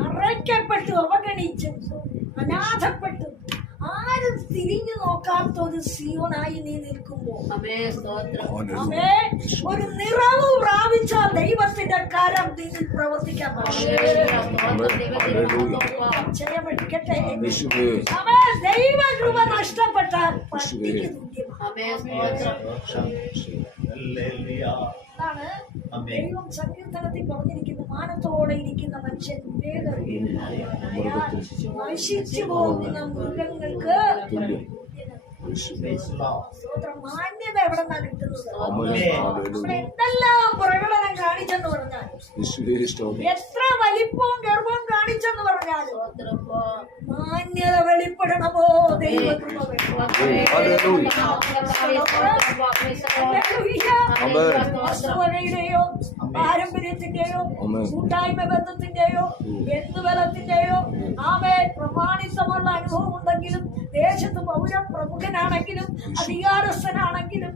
അറയ്ക്കപ്പെട്ടു അവഗണിച്ചു. അനാഥപ്പെട്ടു. ആരും തിരിഞ്ഞു നോക്കാത്ത ഒരു സിയോനായി നീ നിൽക്കുമ്പോ ഒരു നിറവ് പ്രാപിച്ചാൽ ദൈവത്തിന്റെ കരം നിന്നിൽ പ്രവർത്തിക്കാൻ അമേ സ്തോത്രം. ദൈവത്തിന് മഹത്വം ജയമടിക്കട്ടെ യേശുവേ. അവേ ദൈവ കൃപ നഷ്ടപ്പെട്ടാൽ പട്ടിക്ക് തുല്യമാണ് അതാണ് ദൈവം സങ്കീർത്തനത്തിൽ പറഞ്ഞിരിക്കുന്ന മാനത്തോടെ ഇരിക്കുന്ന മനുഷ്യൻ വേദനയാൽ നശിച്ചു പോകുന്ന മൃഗങ്ങൾക്ക് മാന്യത എവിടെ നിന്നാ കിട്ടുന്നത്? നമ്മൾ എന്തെല്ലാം പ്രകടനം കാണിച്ചെന്ന് പറഞ്ഞാൽ എത്ര വലിപ്പവും ഗർഭവും കാണിച്ചെന്ന് പറഞ്ഞാലും. മാന്യത വെളിപ്പെടണമോ. വസ്തുവകയുടെയോ പാരമ്പര്യത്തിന്റെയോ. കൂട്ടായ്മ ബന്ധത്തിന്റെയോ ബന്ധുബലത്തിന്റെയോ ആമേ പ്രമാണിസമുള്ള അനുഭവം ഉണ്ടെങ്കിലും ദേശത്ത് പൗര പ്രമുഖനാണെങ്കിലും അധികാരസ്ഥനാണെങ്കിലും.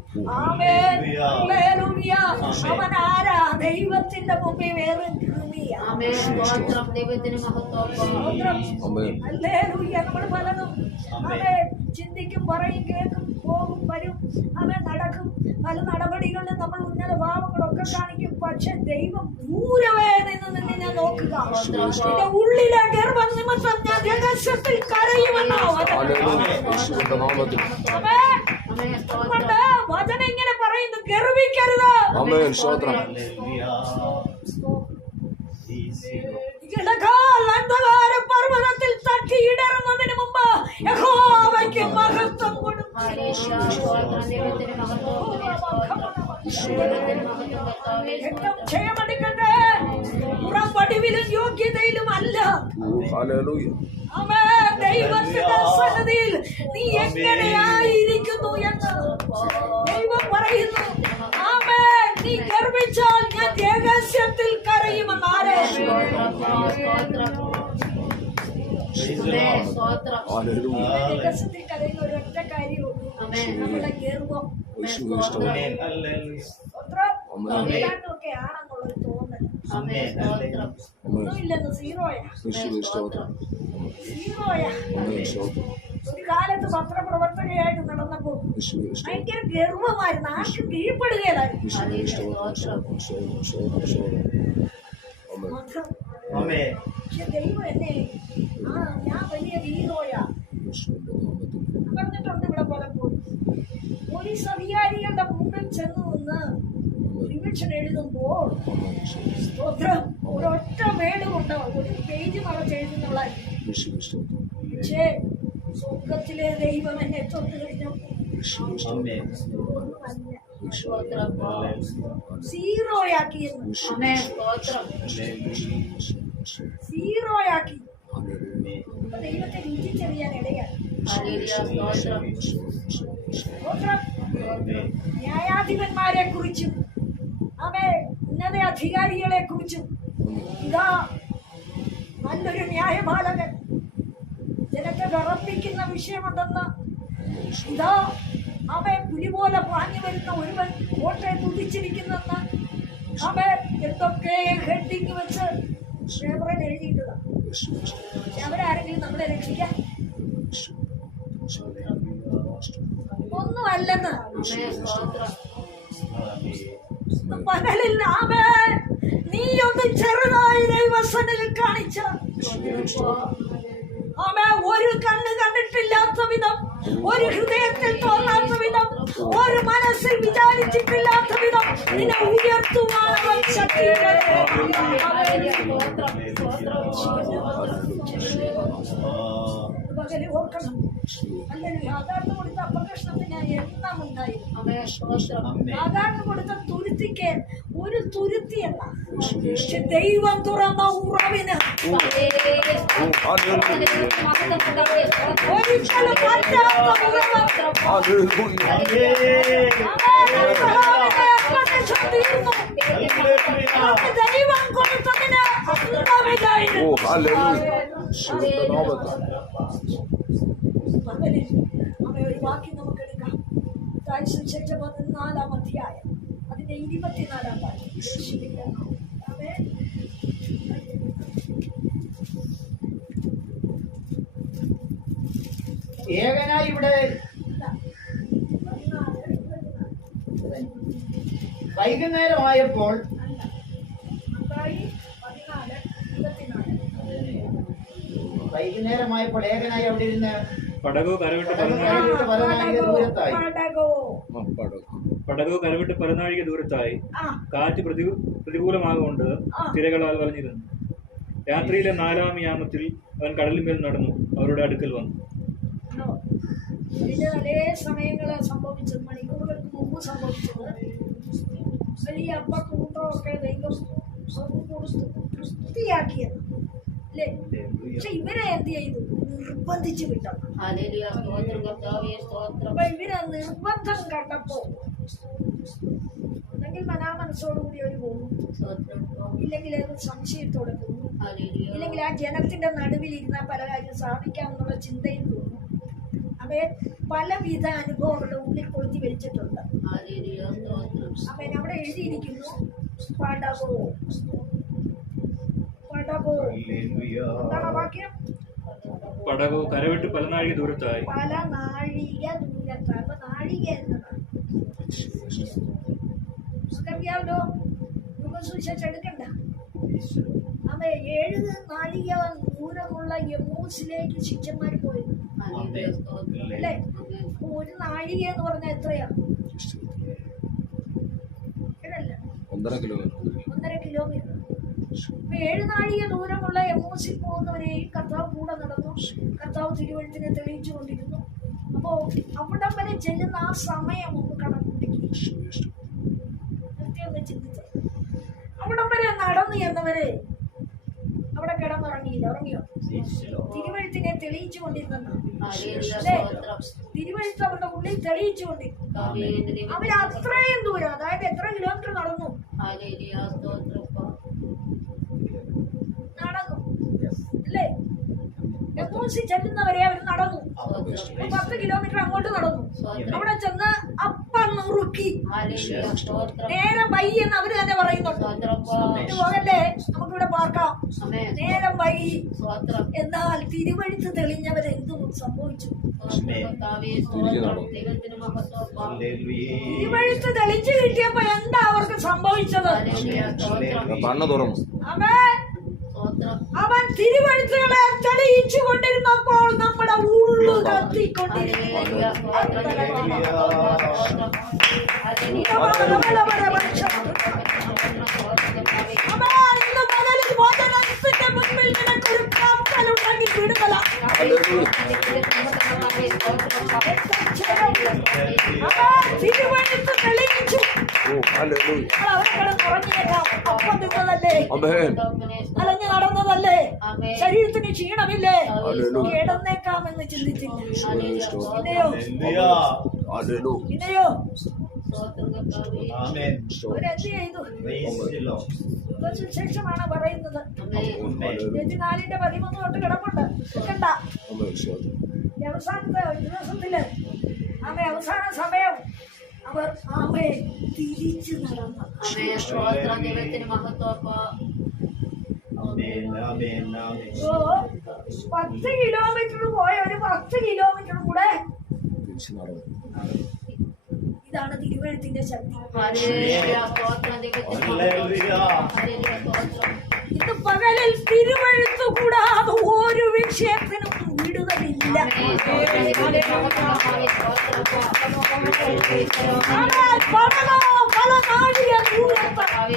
അവൻ ആരാ ദൈവത്തിന്റെ മുമ്പിൽ വേറെ. നമ്മൾ പലതും അവെ ചിന്തിക്കും പറയും കേൾക്കും. പോകും വരും. അവൻ നടക്കും. പല നടപടികളിലും നമ്മൾ ഉന്നത ഭാവങ്ങളൊക്കെ കാണിക്കും. പക്ഷെ ദൈവം ദൂരവേ നിന്ന് നിന്ന് ഞാൻ നോക്കുക. എന്റെ ഉള്ളിലെ ഗർഭം നിമിത്തം ഞാൻ രഹസ്യത്തിൽ കരയുമെന്നോ? വചന ഇങ്ങനെ പറയുന്നു ഗർവിക്കരുത്. ആമേൻ. ക്ഷയമടിക്കട്ടെ പുറം വടിവിലും യോഗ്യതയിലും അല്ല. ദൈവത്തിന്റെ സന്നദ്ധിയിൽ നീ എങ്ങനെയായിരിക്കുന്നു എന്ന് ദൈവം പറയുന്നു. ആമേ നീ ഗർഭിച്ചാൽ ഞാൻ രഹസ്യത്തിൽ കരയുമെന്ന് രഹസ്യത്തിൽ കരയുന്ന ഒരൊറ്റ കാര്യമുള്ളൂ. നമ്മുടെ സ്തോത്രം ഒക്കെ ആണെന്നുള്ളൊരു തോന്നൽ. ഒന്നുമില്ലെന്ന് സീറോയാ. സീറോയാ. ഒരു കാലത്ത് പത്രപ്രവർത്തകയായിട്ട് നടന്നപ്പോ ഭയങ്കര ഗർവമായിരുന്നു ആർക്കും കീഴ്പ്പെടുകയില്ലായിരുന്നു പക്ഷെ ദൈവം എന്നെ ആ ഞാൻ വലിയ ഹീറോയാ. പറഞ്ഞിട്ടുണ്ട് ഇവിടെ പലപ്പോഴും പോലീസ് അധികാരികളുടെ മുമ്പിൽ ചെന്ന് നിന്ന് റിവിഷൻ എഴുതുമ്പോൾ സ്തോത്രം. ഒരൊറ്റ വേട് കൊണ്ട് ഒരു പേജ് നിറച്ചെഴുതുന്നുള്ള പക്ഷേ സ്വർഗത്തിലെ ദൈവം എന്നെ തൊട്ട് കഴിഞ്ഞപ്പോൾ സീറോയാക്കിയെന്ന്. സ്തോത്രം. സീറോയാക്കി. ദൈവത്തെ രുചിച്ചറിയാൻ ഇടയാണ്. ന്യായാധിപന്മാരെ കുറിച്ചും അവേ ഉന്നത അധികാരികളെ കുറിച്ചും ഇതാ നല്ലൊരു ന്യായപാലകൻ ജനത്തെ വിറപ്പിക്കുന്ന വിഷയമുണ്ടെന്ന് ഇതാ അവയെ പുലി പോലെ പാഞ്ഞു വരുന്ന ഒരുവൻ കോട്ടയെ തുതിച്ചിരിക്കുന്നെന്ന് അവയെ എന്തൊക്കെ ഹെഡിങ് വെച്ച് പേപ്പറിൽ എഴുതിയിട്ടതാണ് അവരാരെങ്കിലും നമ്മളെ രക്ഷിക്കാൻ? ഒന്നുമല്ലെന്ന്. പകലിൽ ആമേ നീ ഒന്ന് ചെറുതായി ദൈവസനിൽ കാണിച്ച. ആമേ ഒരു കണ്ണ് കണ്ടിട്ടില്ലാത്ത വിധം ഒരു ഹൃദയത്തിൽ തോന്നാത്ത വിധം ഒരു മനസ്സിൽ വിചാരിച്ചിട്ടില്ലാത്ത വിധം നിന്നെ ഉയർത്തുവാൻ ശക്തിയുടെ പകൽ ഓർക്കണം ആധാറിന് കൊടുത്ത തുരുത്തിക്ക് ഒരു തുരുത്തിയല്ല. ദൈവം തുറന്ന ഉറവിന് ഒരിക്കലും ദൈവം കൊടുത്തതിന് പകലിൽ അവൻ ഒരു വാക്യം നമുക്ക് മത്തായി സുവിശേഷ പതിനാലാം അധ്യായം. അതിന്റെ ഇരുപത്തിനാലാം ഏകനായി ഇവിടെ. വൈകുന്നേരമായപ്പോൾ വൈകുന്നേരമായപ്പോൾ ഏകനായി അവിടെ ഇരുന്ന് പടകു കരവിട്ട് പടകു പരനാഴിക കരവിട്ട് പരനാഴിക ദൂരത്തായി. കാറ്റ് പ്രതി പ്രതികൂലമാകൊണ്ട് തിരകളാൽ വലഞ്ഞിരുന്നു രാത്രിയിലെ നാലാം യാമത്തിൽ അവൻ കടലിന്മേൽ നടന്നു. അവരുടെ അടുക്കൽ വന്നു. അതേ സമയങ്ങൾ സംഭവിച്ചത്. മണിക്കൂറുകൾക്ക് മുമ്പ് സംഭവിച്ചത്. വലിയ അപ്പക്കൂട്ടമൊക്കെ ദൈവം അവർക്ക് കൊടുത്തു വൃത്തിയാക്കിയത്. അല്ലേ? പക്ഷെ ഇവരെ എന്ത് ചെയ്തു? നിർബന്ധിച്ച് വിട്ടത്. അപ്പൊ ഇവർ നിർബന്ധം കണ്ടപ്പോ ഒന്നെങ്കിൽ മനാമനസ്സോടുകൂടി അവർ പോകും. സ്തോത്രം. ഇല്ലെങ്കിൽ അത് സംശയത്തോടെ പോകും. ഇല്ലെങ്കിൽ ആ ജനത്തിന്റെ നടുവിൽ ഇരുന്നാൽ പല കാര്യം സാധിക്കാമെന്നുള്ള ചിന്തയിൽ തോന്നും അവയെ പലവിധ അനുഭവങ്ങളുടെ ഉള്ളിൽ കൊളുത്തി വെച്ചിട്ടുണ്ട്. അവൻ അവിടെ എഴുതിയിരിക്കുന്നു. പടകോ പടകോ എന്താണ് വാക്യം? പടകോ കരവിട്ട് പല നാഴിക ദൂരത്തായി. അപ്പൊ നാഴിക എന്നതാണ് നമുക്കറിയാമല്ലോ സുവിശേഷം എടുക്കണ്ട. അവ ഏഴ് നാഴിക ദൂരമുള്ള യമൂസിലേക്ക് ശിഷ്യന്മാർ പോയത് സ്തോത്രം അല്ലേ? ഒരു നാഴിക എന്ന് പറഞ്ഞാൽ എത്രയാ? ഒന്നര കിലോമീറ്റർ. ഒന്നര കിലോമീറ്റർ. ഏഴ് നാഴിക ദൂരമുള്ള എമോസിൽ പോകുന്നവരെയും കർത്താവ് കൂടെ നടന്നു. കർത്താവ് തിരുവഴുത്തിനെ തെളിയിച്ചു കൊണ്ടിരുന്നു അപ്പോ അവിടം വരെ ചെല്ലുന്ന ആ സമയം ഒന്ന് കടന്നുണ്ടെങ്കിൽ ചിന്തിച്ചു. അവിടം വരെ നടന്നു എന്നവരെ അവിടെ കിടന്നുറങ്ങിയില്ല. ഉറങ്ങിയോ? തിരുവഴുത്തിനെ തെളിയിച്ചു കൊണ്ടിരുന്ന തിരുവഴുത്ത് അവരുടെ ഉള്ളിൽ തെളിയിച്ചു കൊണ്ടിരുന്നു അവരത്രയും എന്റെ അവർ അത്രയും ദൂരം അതായത് എത്ര കിലോമീറ്റർ നടന്നു? അല്ലേ യമൂസി ചെല്ലുന്നവരെ അവർ നടന്നു. പത്ത് കിലോമീറ്റർ അങ്ങോട്ട് നടന്നു. അവിടെ ചെന്ന് അപ്പം നുറുക്കി. നേരം വൈകി എന്ന് അവർ തന്നെ പറയുന്നുണ്ട്. പോകല്ലേ നമുക്കിവിടെ പാർക്കാം. നേരം വൈകി. എന്നാൽ തിരുവഴുത്ത് സംഭവിച്ചു. സ്തോത്രം ദൈവത്തിന് മഹത്വം തിരുവഴുത്ത് തെളിച്ചു കിട്ടിയപ്പോ എന്താ അവർക്ക് സംഭവിച്ചത്? അവൻ അവൻ തിരുവഴുത്തുകളെ തെളിയിച്ചു കൊണ്ടിരുന്നപ്പോൾ നമ്മുടെ ഉള്ളു തിരുവഴുത്ത് തെളിയിച്ചു ഓ ഹല്ലേലൂയ നമ്മൾ അവരെ കിടന്നുറങ്ങിയേക്കാം അപ്പം തിന്നതല്ലേ ആമേൻ അലഞ്ഞു നടന്നതല്ലേ ആമേൻ. ശരീരത്തിന് ക്ഷീണമില്ലേ? കേടന്നേക്കാമെന്ന് ചിന്തിച്ചില്ല. ഇല്ലയോ സുശേഷമാണ് പറയുന്നത്. ഇരുപത്തിനാലിന്റെ പതിമൂന്ന് തൊട്ട് കിടപ്പുണ്ട്. കണ്ട അവസാനത്തെ ദിവസത്തിൽ ആമേ അവസാന സമയം അവർ ആമേ തിരിച്ചു നടന്നു ആമേൻ സ്തോത്രം ദൈവത്തിന് മഹത്വം ഓ പത്ത് കിലോമീറ്റർ പോയ ഒരു പത്ത് കിലോമീറ്റർ കൂടെ? ഇതാണ് തിരുവഴുത്തിന്റെ ശക്തി. ഇത് പകലിൽ തിരുവഴുത്തു കൂടാതെ ഒരു വിക്ഷയത്തിനും വിടുതലില്ല പടലോ പല നാടിയ ദൂരത്താണ്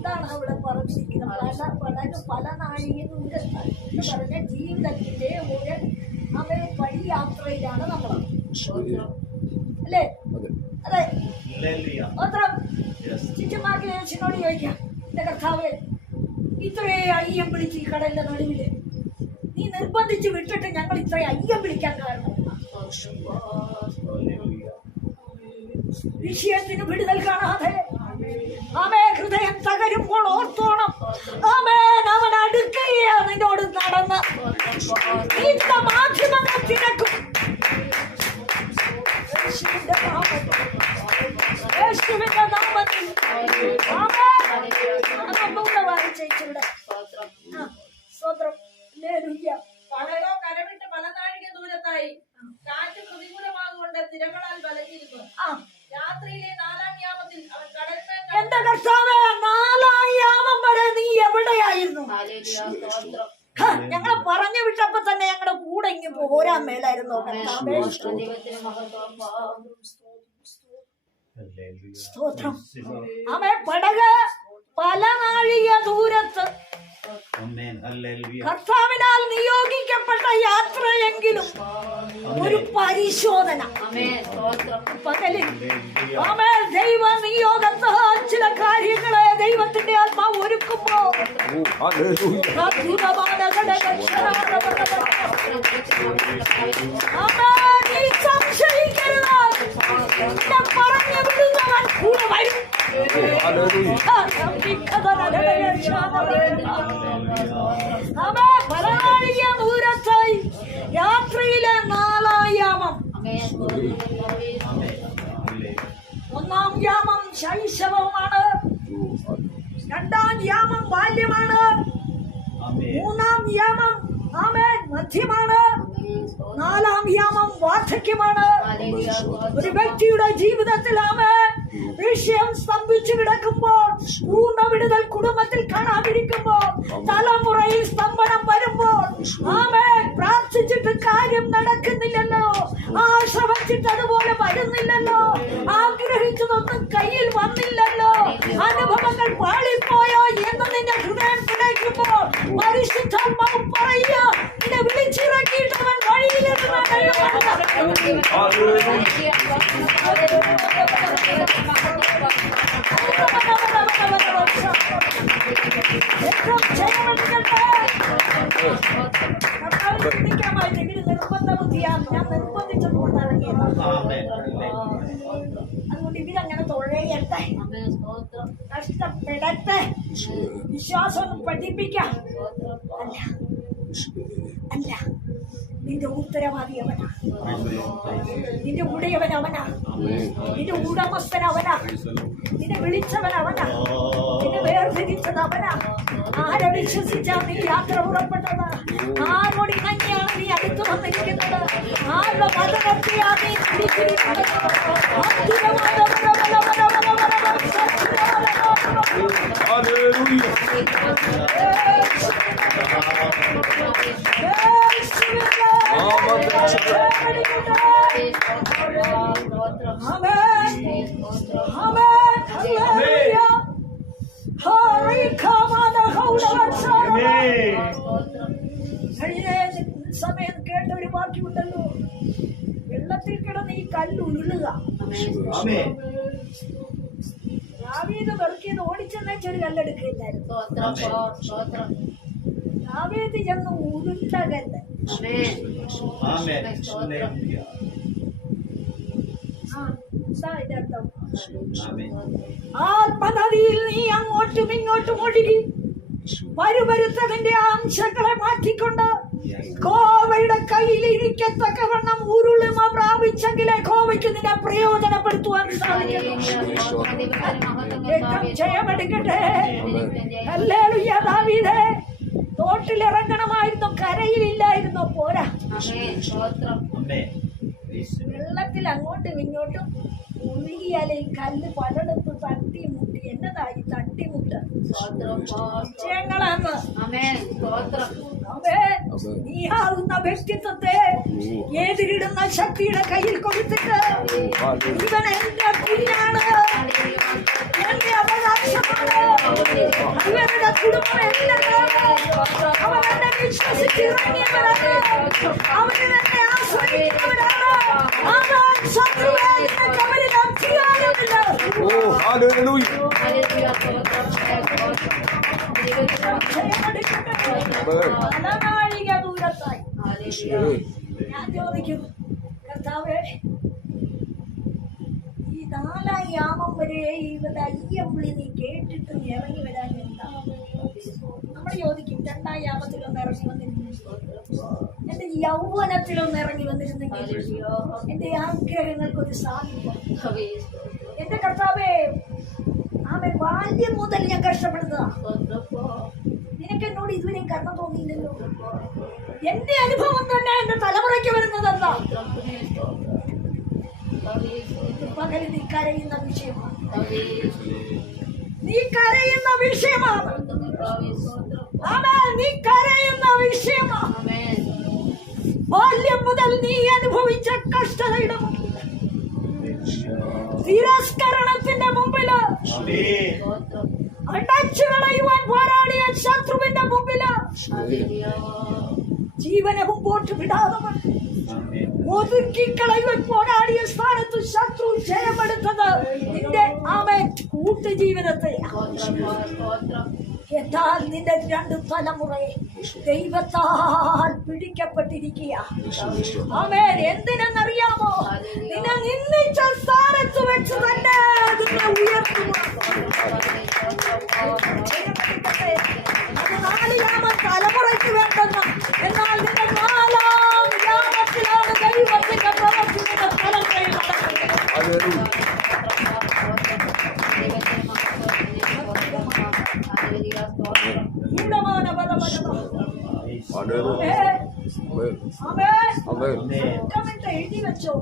എന്താണ് അവിടെ പറഞ്ഞിരിക്കുന്നത് പല പല പല നാഴിക ദൂരത്ത് എന്ന് പറഞ്ഞ ജീവിതത്തിന്റെ ഒരു അവരെ വഴിയാത്രയിലാണ് നമ്മൾ അല്ലേ? അതെ. മാത്രം ശിഷ്യന്മാർക്ക് യേശുവിനോട് ചോദിക്കാം എന്റെ കർത്താവ് ഇത്രേ അയ്യം വിളിച്ച് ഈ കടലിന്റെ നടുവിൽ നീ നിർബന്ധിച്ച് വിട്ടിട്ട് ഞങ്ങൾ ഇത്രയും അയ്യം വിളിക്കാൻ കാരണം വിഷയത്തിന് വിടുതൽ കാണാതെ അവേ ഹൃദയം തകരുമ്പോൾ ഓർത്തോണം. അവൻ അവൻ അടുക്കയെ നിന്നോട് നടന്ന് ഇന്ന മാധ്യമങ്ങൾ തിരക്കും. യേശുവിന്റെ നാമത്തിൽ യേശുവിന്റെ നാമത്തിൽ ആമേൻ. അതൊന്നുകൂടെ വായിച്ചേച്ചൂടെ. ആ, സ്തോത്രം ഹല്ലേലൂയ. ഹല്ലേലൂയ സ്തോത്രം ഹ, ഞങ്ങളെ പറഞ്ഞു വിട്ടപ്പോ തന്നെ ഞങ്ങളുടെ കൂടെ ഇങ്ങ് പോരാൻ മേലായിരുന്നു ആമേൻ കർത്താവേ. സ്തോത്രം. ആമേ പടക പല നാഴിക ദൂരത്ത്. Amen hallelujah. കർത്താവിനാൽ നിയോഗിക്കപ്പെട്ട യാത്രയെങ്കിലും ഒരു പരിശോധന. ആമേൻ സ്തോത്രം. പകലിൽ. ആമേ ദൈവ നിയോഗത്ത് ചില കാര്യങ്ങളെ ദൈവത്തിന്റെ ആത്മാവ് ഒരുക്കുമ്പോ. ആമേ, നീ സംശയിക്കരുത്. നിന്നെ പറഞ്ഞു വിടുന്നവൻ കൂടെ വരും. ആമേ, ദൂരത്തായി രാത്രിയിലെ നാലായാമം ഒന്നാം യാമം ശൈശവമാണ് രണ്ടാം യാമം ബാല്യമാണ് മൂന്നാം യാമം ആമേൻ മധ്യമാണ് നാലാം യാമം വാർദ്ധക്യമാണ്. ഒരു വ്യക്തിയുടെ ജീവിതത്തിൽ ആമേൻ വിഷയം സ്തംഭിച്ചു കിടക്കുമ്പോൾ പൂർണ വിടുതൽ കുടുംബത്തിൽ കാണാതിരിക്കുമ്പോൾ തലമുറയിൽ സ്തംഭനം വരുമ്പോൾ ആമേ പ്രാർത്ഥിച്ചിട്ട് കാര്യം നടക്കുന്നില്ലല്ലോ അതുപോലെ വരുന്നില്ലല്ലോ. ആഗ്രഹിച്ചതൊന്നും കയ്യിൽ വന്നില്ലല്ലോ. അനുഭവങ്ങൾ പാളിപ്പോയോ എന്ന് നിന്റെ ഹൃദയം പിടയ്ക്കുമ്പോൾ പരിശുദ്ധാത്മാവ് പറയുക. നിന്നെ വിളിച്ചിറക്കിയിട്ടവൻ വഴിയിലിരുന്ന കർത്താവ് നിർബന്ധ ബുദ്ധിയാണ്. ഞാൻ നിർബന്ധിച്ചപ്പോൾ ഇറങ്ങിയത്. അതുകൊണ്ട് ഇവരങ്ങനെ തുഴയട്ടെ കഷ്ടപ്പെടട്ടെ വിശ്വാസം പഠിപ്പിക്കാം അല്ല അല്ല നിന്റെ ഉത്തരവാദി അവനാ നിന്റെ ഉടയവൻ അവനാ നിന്റെ ഉടമസ്ഥൻ അവനാ നിന്നെ വിളിച്ചവൻ അവനാ നിന്നെ വേർതിരിച്ചത് അവനാ ആരെ വിശ്വസിച്ചാണ് നീ യാത്ര പുറപ്പെട്ടത്? ആരോട് ഇണങ്ങിയാണ് നീ അടുത്ത് വന്നിരിക്കുന്നത്? ആരുടെ മതനത്തെയാ നീ പിടിച്ചിരിക്കുന്നത് അത്ഭുതമായ Amen. സത്യബലബലബല. Hallelujah. സമയം കേട്ട ഒരു വാക്യമുണ്ടല്ലോ വെള്ളത്തിൽ കിടന്ന് ഈ കല്ല് ഉരുളുക ദാവീദ് വെറുക്കിയത് ഓടിച്ചെന്നേച്ച് ഒരു കല്ലെടുക്കില്ലായിരുന്നു ദാവീദ് ചെന്ന് ഉരുണ്ട കല്ല് ആത്മനദിയിൽ നീ അങ്ങോട്ടും ഇങ്ങോട്ടും ഒഴുകി. വരുവരുത്തതിന്റെ അംശങ്ങളെ മാറ്റിക്കൊണ്ട് കോവയുടെ കയ്യിലിരിക്കത്തക്കവണ്ണം ഉരുളിമ പ്രാപിച്ചെങ്കിലേ കോവയ്ക്ക് നിന്നെ പ്രയോജനപ്പെടുത്തുവാൻ സാധിക്കും. ജയമെടുക്കട്ടെ ഹല്ലേലൂയ ദാവീദേ. തോട്ടിലിറങ്ങണമായിരുന്നു കരയിലില്ലായിരുന്നു പോരാ. വെള്ളത്തിൽ അങ്ങോട്ടും ഇങ്ങോട്ടും ഒഴുകിയാലേ ഈ കല്ല് പലയിടത്ത് തട്ടി മുട്ടി എന്നതായി തട്ടിമുട്ട്? വിഷയങ്ങളാണ് നീയാവുന്ന വ്യക്തിത്വത്തെ ഏതിരിടുന്ന ശക്തിയുടെ കയ്യിൽ കൊടുത്തിട്ട് ഇവൻ എന്റെ കുഞ്ഞാണ് എന്റെ അവകാശമാണ്. ഇവരുടെ കുടുംബം എന്റേതാണ് അവൻ എന്നെ വിശ്വസിച്ചിറങ്ങിയവരാണ്. അവന് എന്നെ ആശ്രയിക്കുന്നവരാണ്. അവൻ ശത്രുവെ നിനക്ക് അവരിൽ അധികാരമില്ല. ഹല്ലേലൂയ ഞാൻ ചോദിക്കും കർത്താവേ ഈ നാലാം യാമം വരെ ഇവിടെ അയ്യമ്പിളി നീ കേട്ടിട്ട് ഇറങ്ങി വരാൻ എന്താ നമ്മൾ ചോദിക്കും രണ്ടാം യാമത്തിലൊന്ന് ഇറങ്ങി വന്നിരുന്നു എന്റെ യൗവനത്തിലൊന്ന് ഇറങ്ങി വന്നിരുന്നെങ്കിൽ എന്റെ ആഗ്രഹങ്ങൾക്കൊരു സാധിക്കും എന്റെ കർത്താവേ ആമെ ബാല്യം മുതൽ ഞാൻ കഷ്ടപ്പെടുന്നതാ. നിങ്ങൾക്ക് എന്നോട് ഇതുവരെയും കരുണ തോന്നിയില്ലല്ലോ. എന്റെ അനുഭവം തന്നെ എന്റെ തലമുറയ്ക്ക് വരുന്നതെന്താ പകൽ നീ കരയുന്ന വിഷയമാണ്. നീ കരയുന്ന വിഷയമാണ്. നീ കരയുന്ന വിഷയമാണ്. ബാല്യം മുതൽ നീ അനുഭവിച്ച കഷ്ടതയുടെ തിരസ്കരണത്തിന്റെ മുമ്പിൽ. അടച്ചു കളയുവാൻ പോരാടിയ ശത്രുവിന്റെ മുമ്പിൽ. ജീവനെ മുമ്പോട്ട് വിടാതെ. ആമേൻ. ഒതുക്കി കളയുവാൻ പോരാടിയ സ്ഥാനത്ത് ശത്രു ജയമെടുത്തത് നിന്റെ ആമേ കൂട്ടുജീവനത്തെ സ്തോത്രം സ്തോത്രം എന്നാൽ നിന്റെ രണ്ട് തലമുറയെ ദൈവത്താൽ പിടിക്കപ്പെട്ടിരിക്കുക. അവൻ എന്തിനെന്നറിയാമോ? നിന്നെ നിന്നിച്ച സ്ഥാനത്ത് വെച്ച് തന്നെ നിന്നെ ഉയർത്തുക തലമുറയ്ക്ക് വേണ്ടെന്ന് എന്നാൽ നിന്റെ നാലാം യാമത്തിലാണ് ദൈവത്തിന്റെ പ്രവർത്തി നിന്റെ തലമുറയിൽ നടക്കുന്നത് Hallelujah. ഗുണമാന ബലവലവ. Hallelujah. ആമേൻ. Amen. ആമേൻ. Amen. അക്കമിട്ട് എഴുതി വെച്ചോ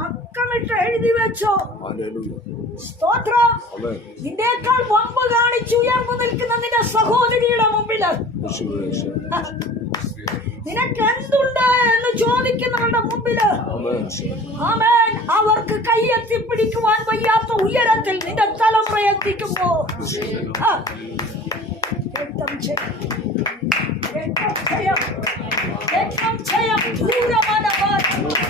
അക്കമിട്ട് എഴുതി വെച്ചോ. സ്തോത്രം. നിന്നേക്കാൾ വമ്പ് കാണിച്ചു ഉയർന്നു നിൽക്കുന്ന നിന്റെ സഹോദരിയുടെ മുമ്പിൽ നിനക്ക് എന്തുണ്ട് എന്ന് ചോദിക്കുന്നവരുടെ മുമ്പിൽ ആമേൻ. അവർക്ക് കൈയെത്തി പിടിക്കുവാൻ വയ്യാത്ത ഉയരത്തിൽ നിന്റെ തലമുറ എത്തിക്കുമ്പോ. ആ. രക്തം ചെയ്യും രക്തം ചെയ്യും രക്തം ചെയ്യും ദൂരമാനവാൻ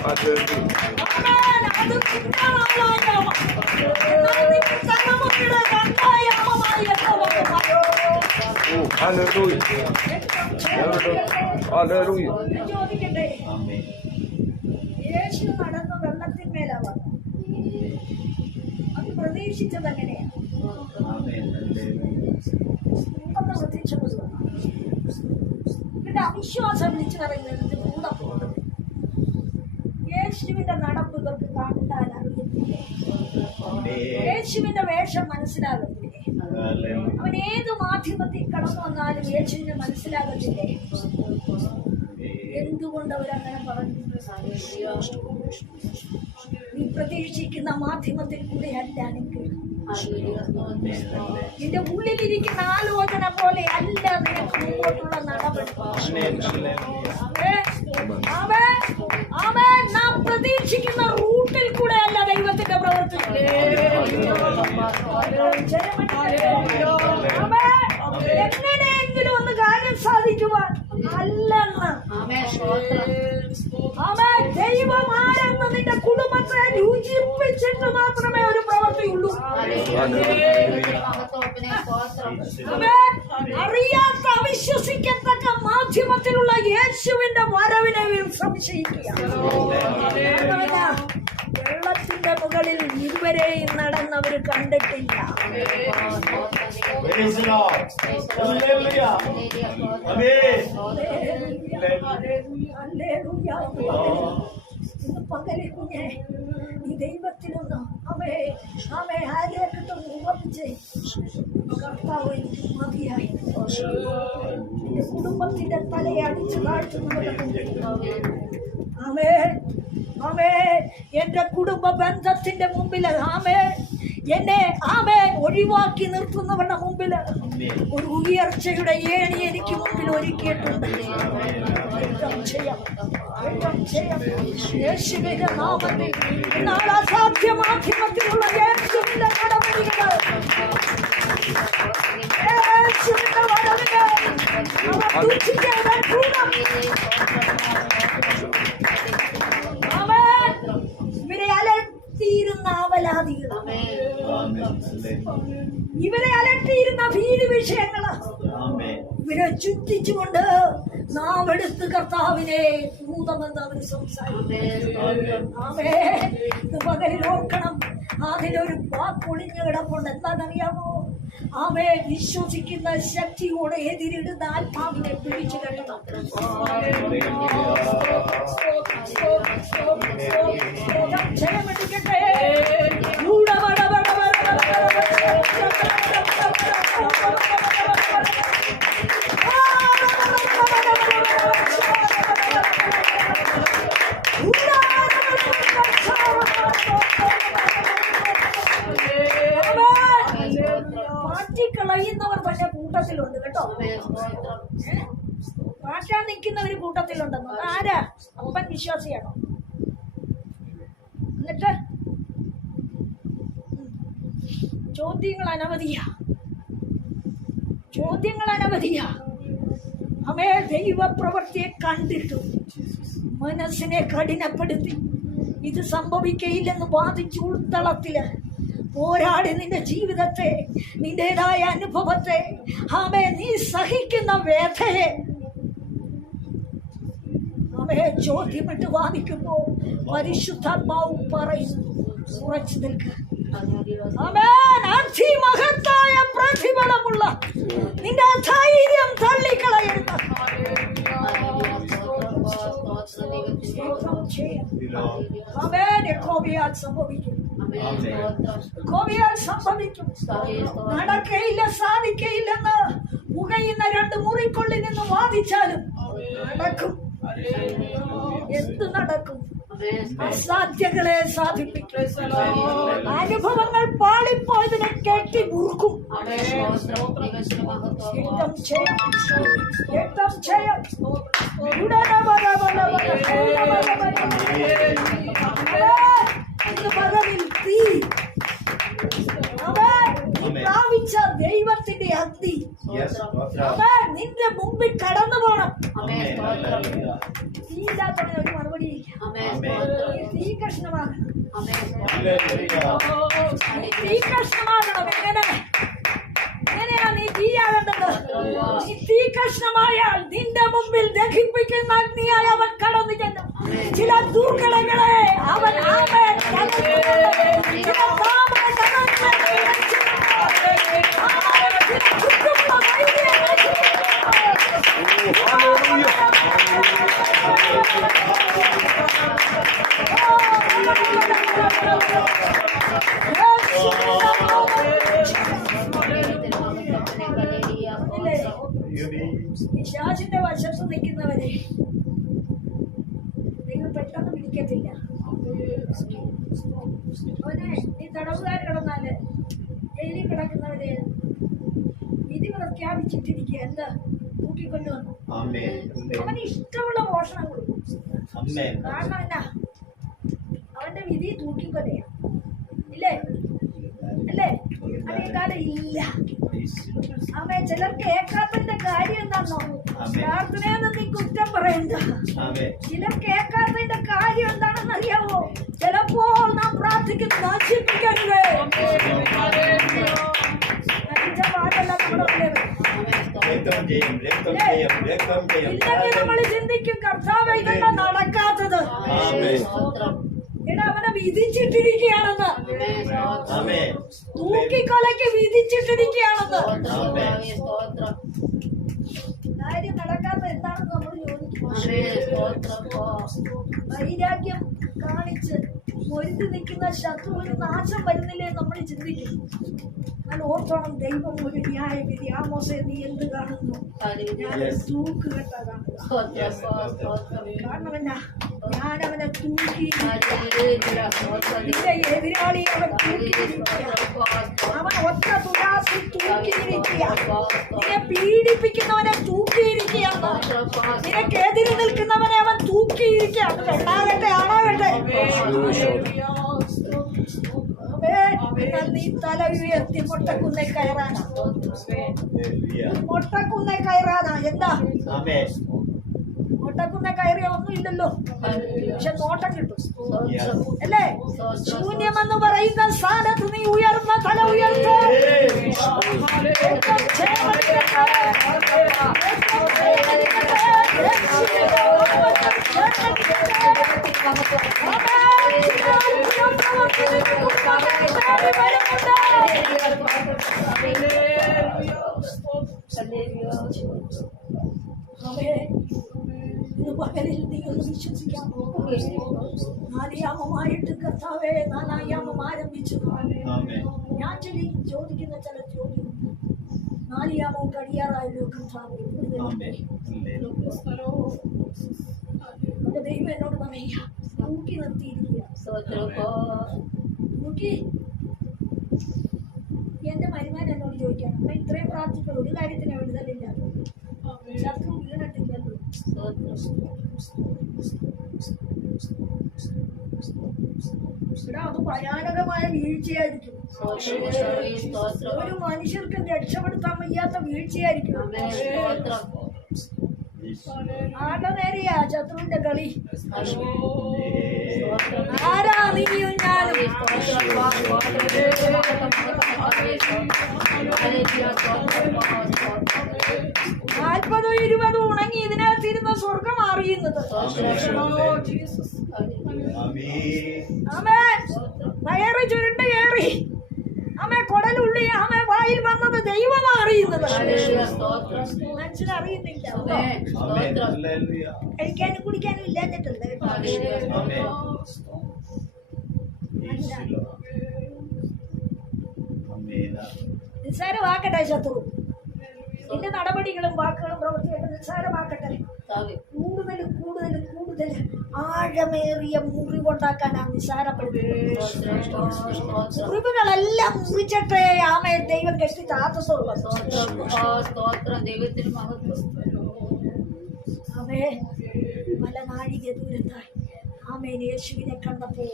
Hallelujah. ആമേൻ അത് നിന്റെ നാലാം യാമം. എന്നാൽ നിന്റെ തലമുറയുടെ രണ്ടാം യാമമായി എത്തുവാൻ Oh, hallelujah. രക്തം ചെയ്യും. Hallelujah. ഞാൻ ചോദിക്കട്ടെ ആമേൻ യേശു നടന്ന വെള്ളത്തിന്മേലാ വന്നത് അത് പ്രതീക്ഷിച്ചത് എങ്ങനെയാണ് ആമേൻ ഹല്ലേലൂയ ഒന്ന് പ്രതീക്ഷപ്പെടുക ഇതിന്റെ അവിശ്വാസം വിളിച്ചു പറയുന്നത് കൂടെ പോകുന്നത് യേശുവിന്റെ നടപ്പ് ഇവർക്ക് കണ്ടാൽ അറിയത്തില്ലേ? യേശുവിന്റെ വേഷം മനസ്സിലാകത്തില്ലേ? അവൻ ഏത് മാധ്യമത്തിൽ കടന്നു വന്നാലും യേശുവിനെ മനസ്സിലാകത്തില്ലേ? എന്തുകൊണ്ട് അവരങ്ങനെ പറഞ്ഞു? നീ പ്രതീക്ഷിക്കുന്ന മാധ്യമത്തിൽ കൂടെ അല്ല എനിക്ക് നിന്റെ ഉള്ളിലിരിക്കുന്ന ആലോചന പോലെ അല്ല നിനക്ക് മുമ്പോട്ടുള്ള നടപടി. നാം പ്രതീക്ഷിക്കുന്ന റൂട്ടിൽ കൂടെ അല്ല ദൈവത്തിന്റെ പ്രവർത്തി ആമേൻ. എങ്ങനെയെങ്കിലും ഒന്ന് കാര്യം സാധിക്കുവാൻ അല്ലെന്ന് ആമേൻ. ദൈവം ആരെന്ന് നിന്റെ കുടുംബത്തെ രുചിപ്പിച്ചിട്ട് മാത്രമേ ഒരു പ്രവൃത്തിയുള്ളൂ. ആമേൻ. അറിയാത്ത അവിശ്വസിക്കത്തക്ക മാധ്യമത്തിലുള്ള യേശുവിന്റെ വരവിനെ സംശയിക്കുക. വെള്ളത്തിന്റെ മുകളിൽ ഇതുവരെയും നടന്നവർ കണ്ടിട്ടില്ല. കുഞ്ഞെ ദൈവത്തിനൊന്ന് ആരെയൊക്കെ കർത്താവ് എനിക്ക് മതിയായി എന്റെ കുടുംബത്തിന്റെ തലയെ അടിച്ചു താഴ്ത്തുന്നവരുടെ ആമേ ആമേ എന്റെ കുടുംബ ബന്ധത്തിന്റെ മുമ്പിൽ ആമേ എന്നെ ആമേ ഒഴിവാക്കി നിർത്തുന്നവരുടെ മുമ്പിൽ ഒരു ഉയർച്ചയുടെ ഏണി എനിക്ക് മുമ്പിൽ ഒരുക്കിയിട്ടുണ്ട്. ചെയ്യാം. യേശുവിന്റെ ഇവരെ നാം എടുത്ത് കർത്താവിനെ ഭൂതമെന്ന് അവർ സംസാരിക്കും പകലിൽ ഓർക്കണം അതിലൊരു വാക്കൊളിഞ്ഞു കിടപ്പുണ്ട്. എന്താണെന്നറിയാമോ? ആമേ വിശ്വസിക്കുന്ന ശക്തിയോടെ എതിരിടുന്ന ആത്മാവിനെ പിടിച്ചു കെട്ടണം. ജയമെടുക്കട്ടെ കൂട്ടത്തിലുണ്ട് കേട്ടോ. മാറ്റാൻ നിൽക്കുന്ന ഒരു കൂട്ടത്തിലുണ്ടെന്നോ ആരാ? അപ്പൻ വിശ്വാസിയാണോ? എന്നിട്ട്? ചോദ്യങ്ങൾ അനവധിയാ. ചോദ്യങ്ങൾ അനവധിയാ. അവേ ദൈവപ്രവൃത്തിയെ കണ്ടിട്ടു. മനസ്സിനെ കഠിനപ്പെടുത്തി. ഇത് സംഭവിക്കയില്ലെന്ന് വാദിച്ചു ഉൾത്തളത്തിൽ. പോരാടി നിന്റെ ജീവിതത്തെ നിന്റേതായ അനുഭവത്തെ ആമേ നീ സഹിക്കുന്ന വേദയെ അവയെ ചോദ്യമിട്ട് വാദിക്കുമ്പോൾ പരിശുദ്ധാത്മാവ് പറയുന്നു ഉറച്ചു നിൽക്കുക ആമേൻ. അതിമഹത്തായ പ്രതിഫലമുള്ള നിന്റെ ധൈര്യം തള്ളിക്കളയരുത്. ആമേൻ. യഹോവയാൽ സംഭവിക്കും യഹോവയാൽ സംഭവിക്കും നടക്കയില്ല സാധിക്കയില്ലെന്ന് പുകയുന്ന രണ്ട് മുറിക്കുള്ളിൽ നിന്ന് വാദിച്ചാലും നടക്കും എന്ത് നടക്കും അസാധ്യങ്ങളെ സാധിപ്പിക്കും അനുഭവങ്ങൾ പാളിപ്പോയതിനെ കെട്ടി മുറുക്കും യുദ്ധം ചെയ്യാം യുദ്ധം ചെയ്യാം ഉടനവരവരവര, ഉടനവരവര. ഇന്ന് തീ അവൻ പ്രാപിച്ച ദൈവത്തിന്റെ അഗ്നി സ്തോത്രം. അവൻ നിന്റെ മുമ്പിൽ കടന്നു പോണം. ഹല്ലേലൂയ. തീയില്ലാത്തവന് ഒരു മറുപടി ശ്രീകൃഷ്ണമാകണം ശ്രീകൃഷ്ണമാകണം തീ എങ്ങനെ തീയാകേണ്ടത് നീ തീ കഷ്ണമായാൽ നിന്റെ മുമ്പിൽ ദഹിപ്പിക്കുന്ന അഗ്നിയായി അവൻ കടന്നു ചെന്നു. ചില ദൂർഘടങ്ങളെ അവൻ കടന്നു ചില അവന് ഇഷ്ടമുള്ള പോഷണം കൊടുക്കും. കാരണം എന്നാ? അവന്റെ വിധി തൂക്കിക്കൊലയാ ഇല്ലേ? അല്ലേ? അതേക്കാലം ഇല്ല. അവൻ ചിലർക്ക് കേൾക്കാത്തതിന്റെ കാര്യം എന്താണോ പ്രാർത്ഥനയെന്ന് നീ കുറ്റം പറയണ്ട. ആമേൻ. ചിലർ കേൾക്കാത്തതിന്റെ കാര്യം എന്താണെന്ന് അറിയാവോ? ചിലപ്പോൾ നാം പ്രാർത്ഥിക്കുന്ന നശിപ്പിക്കരുത് പാട്ടല്ല നമ്മുടെ. രക്തം ചെയ്യും രക്തം ചെയ്യും രക്തം ചെയ്യും. ഇല്ലെങ്കിൽ നമ്മൾ ചിന്തിക്കും കർത്താവ് ഇതല്ല നടക്കാത്തത്? അവനെ വിധിച്ചിട്ടിരിക്കുകയാണെന്ന്. തൂക്കിക്കൊലയ്ക്ക് വിധിച്ചിട്ടിരിക്കുകയാണെന്ന്. സ്തോത്രം കാര്യം നടക്കാത്ത എന്താണെന്ന് നമ്മൾ ചോദിച്ചു സ്തോത്രം വൈരാഗ്യം കാണിച്ച് പൊരുതി നിൽക്കുന്ന ശത്രുവിന് നാശം വരുന്നില്ലേ നമ്മൾ ചിന്തിക്കും ഞാൻ ഓർത്തോണം ദൈവം ഒരു ന്യായ വിധി ആമോസെ നീ എന്ത് കാണുന്നു? ഞാൻ കാരണമല്ല തൂക്ക് കെട്ട കാണുക കാരണം എന്നാ? ഞാൻ അവനെ തൂക്കി എതിരാളി അവൻ തൂക്കിയിരിക്കുക അവൻ ഒറ്റ തുലാസിൽ തൂക്കിയിരിക്കുക നിന്നെ പീഡിപ്പിക്കുന്നവനെ തൂക്കിയിരിക്കുകയാണ് നിനക്കെതിരെ നിൽക്കുന്നവനെ അവൻ തൂക്കിയിരിക്കുകയാണ് അത് ആമേൻ. എന്നാൽ നീ തല ഉയർത്തി മൊട്ടക്കുന്നെ കയറാനാ. മൊട്ടക്കുന്നെ കയറാനാ എന്താ ആമേൻ. മൊട്ടക്കുന്നെ ഇല്ലല്ലോ. പക്ഷെ നോട്ടം കിട്ടും. അല്ലേ? ശൂന്യമെന്ന് പറയുന്ന സ്ഥാനത്ത് നീ ഉയർന്ന തല ഉയർത്ത്. പകലിൽ ആരംഭിച്ചു. ഞാൻ ചില ചോദിക്കുന്ന ചില ചോദ്യം നാലിയാമോ കഴിയാറായല്ലോ കർത്താവേ ദൈവം എന്നോട് പറയാ നിർത്തിയിരിക്കുക എന്റെ മരുമാൻ എന്നോട് ചോദിക്കാം അപ്പൊ ഇത്രയും പ്രാർത്ഥിക്കൽ ഒരു കാര്യത്തിന് വിടുതലില്ല ശത്രു വീണിട്ട് എടാ, അത് ഭയാനകമായ വീഴ്ചയായിരിക്കും. ഒരു മനുഷ്യർക്ക് രക്ഷപ്പെടുത്താൻ വയ്യാത്ത വീഴ്ചയായിരിക്കും. ആരുടെ നേരെയാ ശത്രുവിന്റെ കളി? ആരാ നീയും ഞാനും? നാൽപ്പതോ ഇരുപതോ ഉണങ്ങി ഇതിനകത്തിരുന്ന സ്വർഗം അറിയുന്നത്. വയറ് ചുരുണ്ട കയറി. ആമേ കൊടലുള്ളി ആമേ വായിൽ വന്നത് ദൈവം അറിയുന്നത്. മനുഷ്യനറിയുന്നില്ല കഴിക്കാനും കുടിക്കാനും ഇല്ലാഞ്ഞിട്ടുണ്ട് കേട്ടോ. നിസ്സാരമാക്കട്ടെ ശത്രു. നിന്റെ നടപടികളും വാക്കുകളും പ്രവർത്തിക്കട്ടെ നിസ്സാരമാക്കട്ടെ. കൂടുതൽ ആഴമേറിയ മുറിവുണ്ടാക്കാൻ ആ നിസ്സാരപ്പെടുന്നത് മുറിവുകളെല്ലാം മുറിച്ചിട്ടേ ആമേ ദൈവം മഹത്വം. ആമേ പല നാഴിക ദൂരത്തായി ആമേൻ യേശുവിനെ കണ്ടപ്പോൾ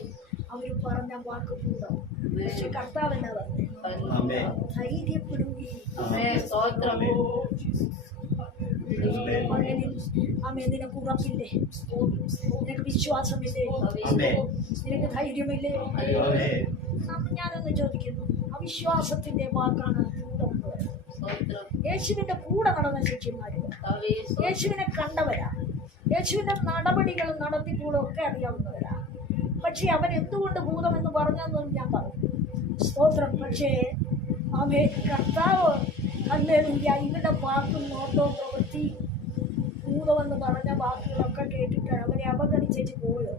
അവർ പറഞ്ഞ വാക്ക് പൂണ്ടോ പക്ഷെ കർത്താവ് എന്നാ പറഞ്ഞു ധൈര്യപ്പെടുകയും മകനിൽ നിനക്ക് ഉറപ്പില്ലേ നിനക്ക് വിശ്വാസമില്ലേ നിനക്ക് ധൈര്യമില്ലേ ഞാനൊന്ന് ചോദിക്കുന്നു അവിശ്വാസത്തിന്റെ വാക്കാണ് യേശുവിന്റെ കൂടെ നടന്ന ശിഷ്യന്മാര് യേശുവിനെ കണ്ടവരാ. യേശുവിന്റെ നടപടികൾ നടത്തിക്കൂടെ ഒക്കെ അറിയാവുന്നവരാ പക്ഷെ അവൻ എന്തുകൊണ്ട് ഭൂതമെന്ന് പറഞ്ഞെന്നും ഞാൻ പറഞ്ഞു സ്തോത്രം പക്ഷേ അവൻ കർത്താവ് അല്ലേലൂയ ഇവരുടെ വാക്കും നോട്ടവും പ്രവൃത്തി ഭൂതമെന്ന് പറഞ്ഞ വാക്കുകളൊക്കെ കേട്ടിട്ടാണ്. അവനെ അവഗണിച്ചേച്ച് പോയത്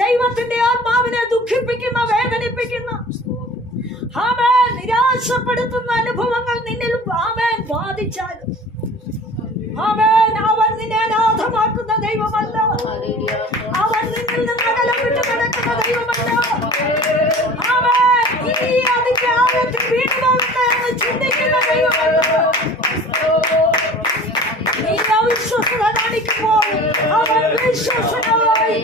ദൈവത്തിന്റെ ആത്മാവിനെ ദുഃഖിപ്പിക്കുന്ന വേദനിപ്പിക്കുന്ന. ആമേൻ. നിരാശപ്പെടുത്തുന്ന അനുഭവങ്ങൾ നിന്നിൽ ആമേൻ ബാധിച്ചാലും ആമേൻ. അവൻ നിന്നെ അനാഥമാക്കുന്ന ദൈവമല്ല. അവൻ നിന്നിൽ നിന്ന് അകലം കിടക്കുന്ന ദൈവമല്ല ആമേൻ നീ അതിന്റെ ആഴത്തിൽ വീണു പോകട്ടെ എന്ന് ചിന്തിക്കുന്ന ദൈവമല്ല നീ അവിശ്വസത കാണിക്കുമ്പോൾ അവൻ വിശ്വസനായി